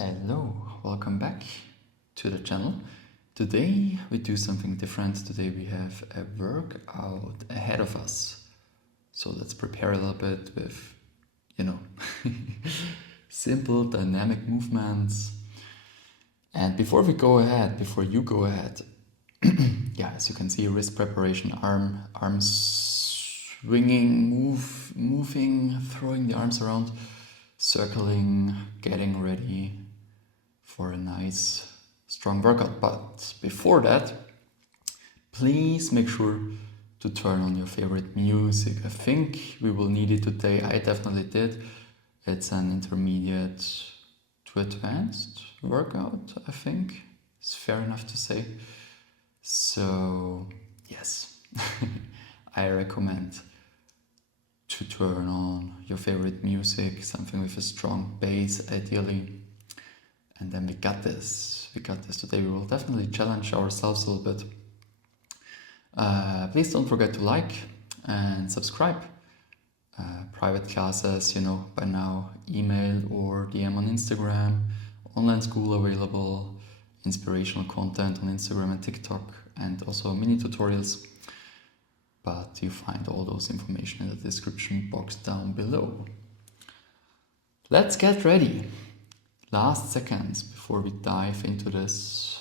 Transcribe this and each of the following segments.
Hello, welcome back to the channel. Today we do something different. Today we have a workout ahead of us. So let's prepare a little bit with, simple dynamic movements. And before you go ahead, as you can see, wrist preparation, arms swinging, moving, throwing the arms around, circling, getting ready for a nice strong workout. But before that, please make sure to turn on your favorite music. I think we will need it today. I definitely did. It's an intermediate to advanced workout, I think. It's fair enough to say. So, yes, I recommend to turn on your favorite music, something with a strong bass, ideally. And then we got this today. We will definitely challenge ourselves a little bit. Please don't forget to like and subscribe. Private classes, by now, email or DM on Instagram, online school available, inspirational content on Instagram and TikTok, and also mini tutorials. But you find all those information in the description box down below. Let's get ready. Last seconds before we dive into this,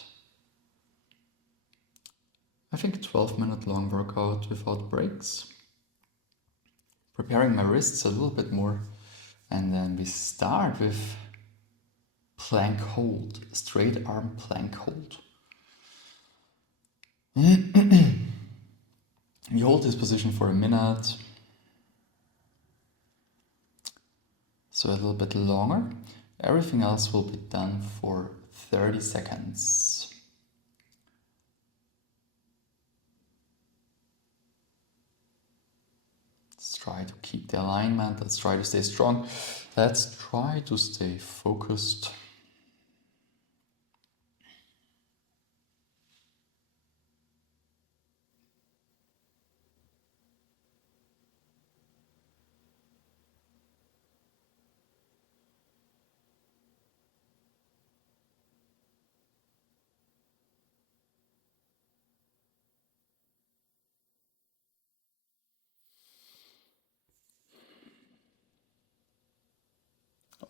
I think 12-minute long workout without breaks. Preparing my wrists a little bit more, and then we start with plank hold, straight arm plank hold. We hold this position for a minute, so a little bit longer. Everything else will be done for 30 seconds. Let's try to keep the alignment. Let's try to stay strong. Let's try to stay focused.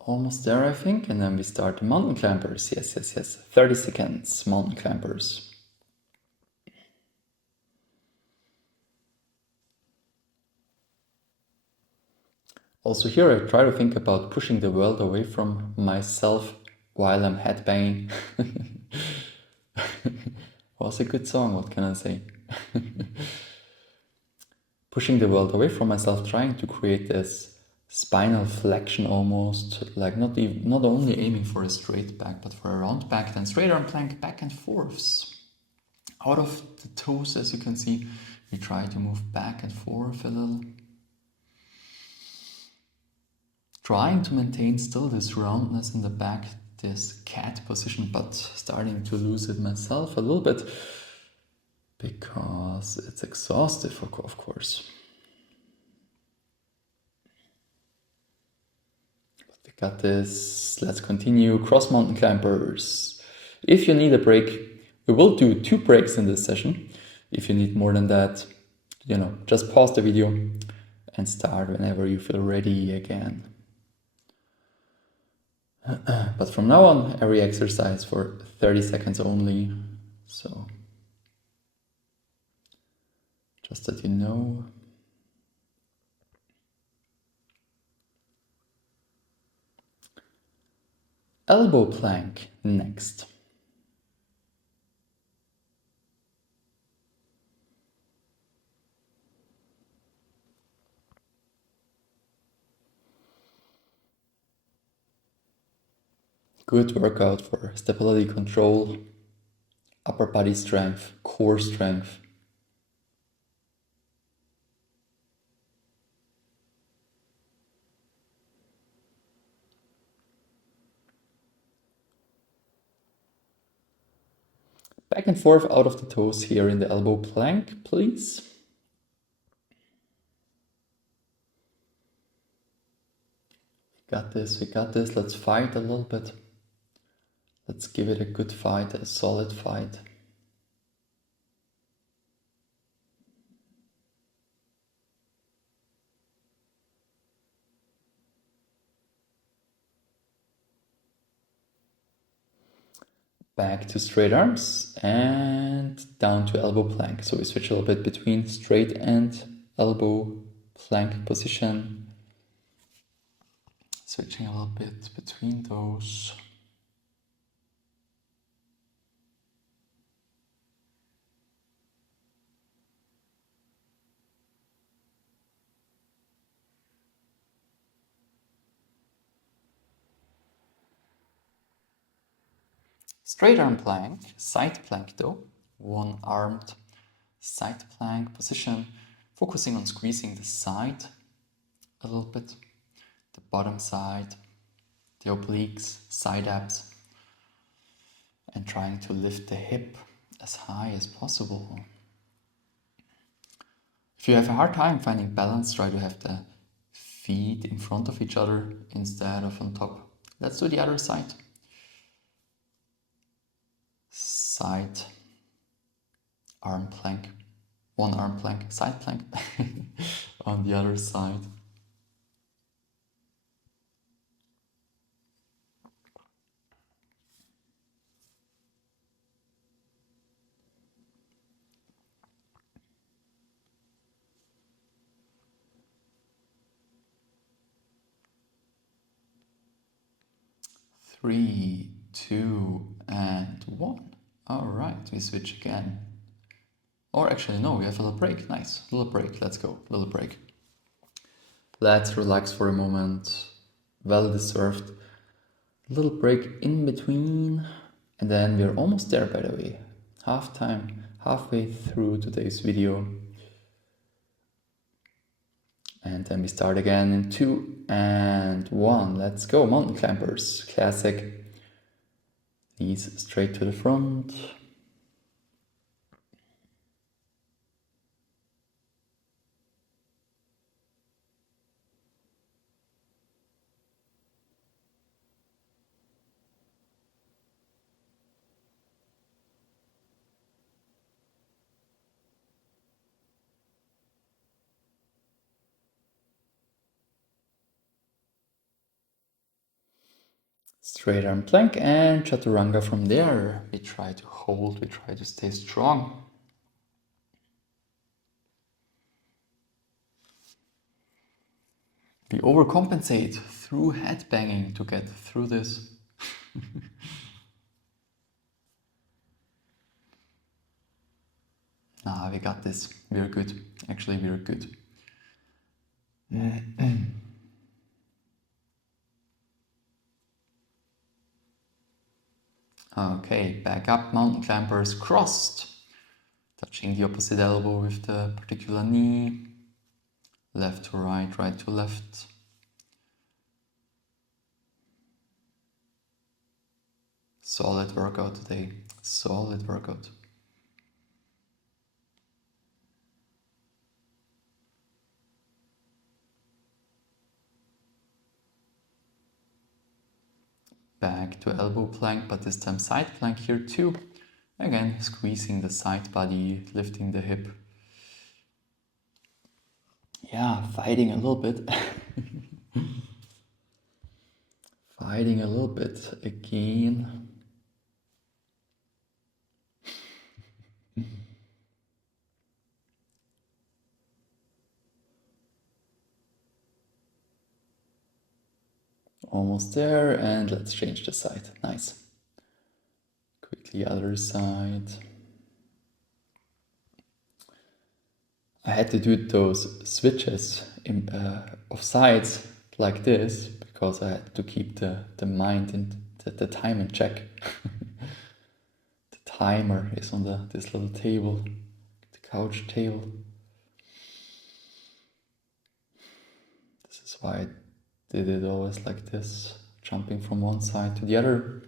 Almost there, I think, and then we start the mountain climbers. Yes. 30 seconds, mountain climbers. Also here, I try to think about pushing the world away from myself while I'm headbanging. Was a good song, what can I say? Pushing the world away from myself, trying to create this spinal flexion almost, like not only aiming for a straight back, but for a round back, then straight arm plank back and forths. Out of the toes, as you can see, we try to move back and forth a little. Trying to maintain still this roundness in the back, this cat position, but starting to lose it myself a little bit because it's exhaustive, of course. But we got this. Let's continue. Cross mountain climbers. If you need a break, we will do 2 breaks in this session. If you need more than that, just pause the video and start whenever you feel ready again. But from now on, every exercise for 30 seconds only. So, just that you know. Elbow plank next. Good workout for stability control, upper body strength, core strength. Back and forth out of the toes here in the elbow plank, please. We got this. Let's fight a little bit. Let's give it a good fight, a solid fight. Back to straight arms and down to elbow plank. So we switch a little bit between straight and elbow plank position. Switching a little bit between those. Straight arm plank, side plank though, one-armed side plank position, focusing on squeezing the side a little bit, the bottom side, the obliques, side abs, and trying to lift the hip as high as possible. If you have a hard time finding balance, try to have the feet in front of each other instead of on top. Let's do the other side. Side arm plank, one arm plank, side plank on the other side. Three, two, and one. All right, we switch again. Or actually, no, we have a little break. Nice, little break. Let's go, little break. Let's relax for a moment. Well deserved. Little break in between. And then we're almost there, by the way. Halfway through today's video. And then we start again in 2 and 1. Let's go, mountain climbers. Classic. Knees straight to the front. Straight arm plank and chaturanga from there. We try to hold, we try to stay strong. We overcompensate through head banging to get through this. We got this. We're good. Actually, we're good. Okay, back up, mountain climbers crossed. Touching the opposite elbow with the particular knee. Left to right, right to left. Solid workout today. Solid workout. Back to elbow plank, but this time side plank here too. Again, squeezing the side body, lifting the hip. Yeah, fighting a little bit. Fighting a little bit again. Almost there, and let's change the side. Nice. Quickly other side. I had to do those switches of sides like this because I had to keep the mind and the time in check. The timer is on this little table, the couch table. This is why I did it always like this, jumping from one side to the other.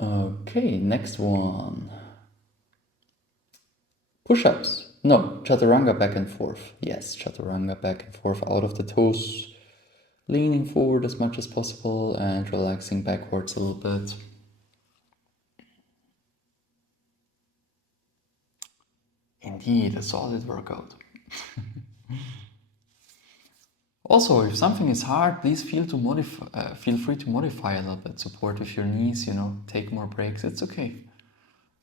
Okay, next one. Push-ups. No, chaturanga back and forth. Yes, chaturanga back and forth out of the toes. leaning forward as much as possible and relaxing backwards a little bit. Indeed, a solid workout. Also, if something is hard, please feel free to modify a little bit. Support with your knees, take more breaks. It's okay.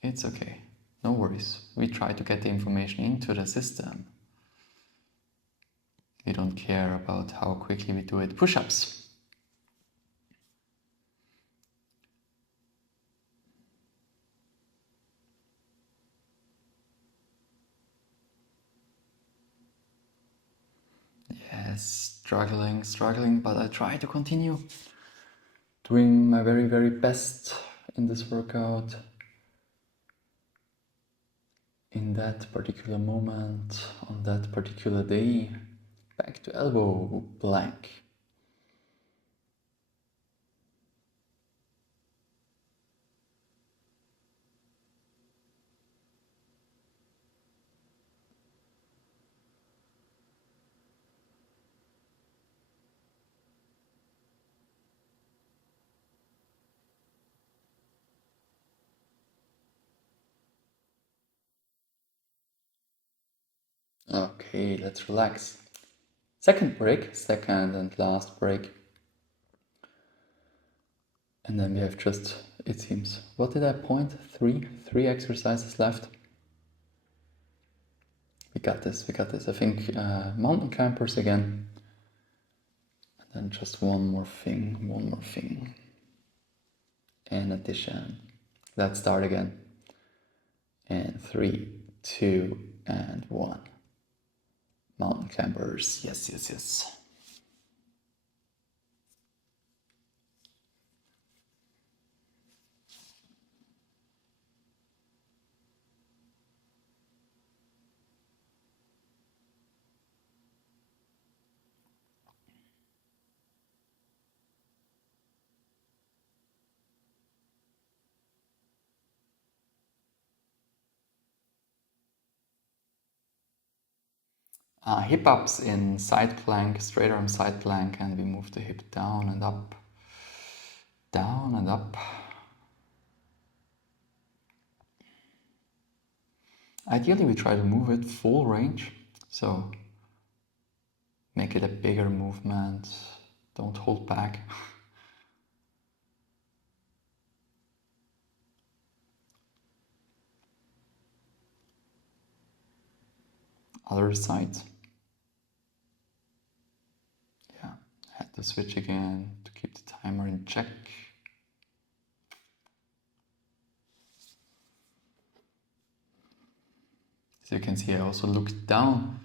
It's okay. No worries. We try to get the information into the system. We don't care about how quickly we do it. Push-ups. Yes, struggling, but I try to continue doing my very, very best in this workout. In that particular moment, on that particular day. Back to elbow, plank. Okay, let's relax. Second and last break. And then we have just, it seems, what did I point? Three exercises left. We got this. I think mountain climbers again. And then just one more thing. In addition, let's start again. And 3, 2, and 1. Mountain climbers. Yes. Hip ups in side plank, straight arm side plank, and we move the hip down and up. Ideally, we try to move it full range, so make it a bigger movement, don't hold back. Other side. Yeah, I had to switch again to keep the timer in check. As you can see, I also looked down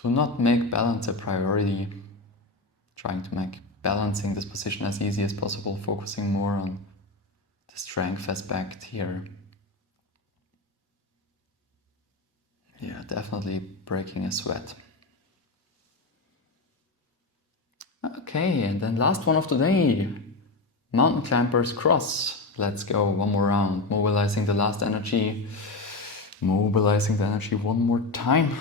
to not make balance a priority, trying to make balancing this position as easy as possible, focusing more on the strength aspect here. Yeah, definitely breaking a sweat. Okay, and then last one of today, mountain climbers cross. Let's go, one more round, mobilizing the last energy. Mobilizing the energy one more time.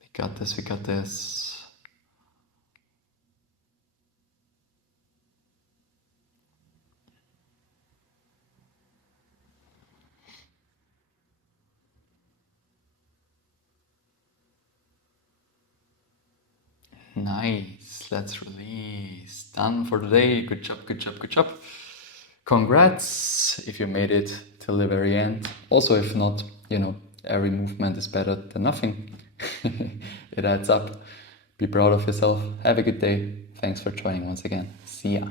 We got this. Nice, let's release. Done for today. Good job. Congrats if you made it till the very end. Also, if not, every movement is better than nothing. It adds up. Be proud of yourself. Have a good day. Thanks for joining once again. See ya.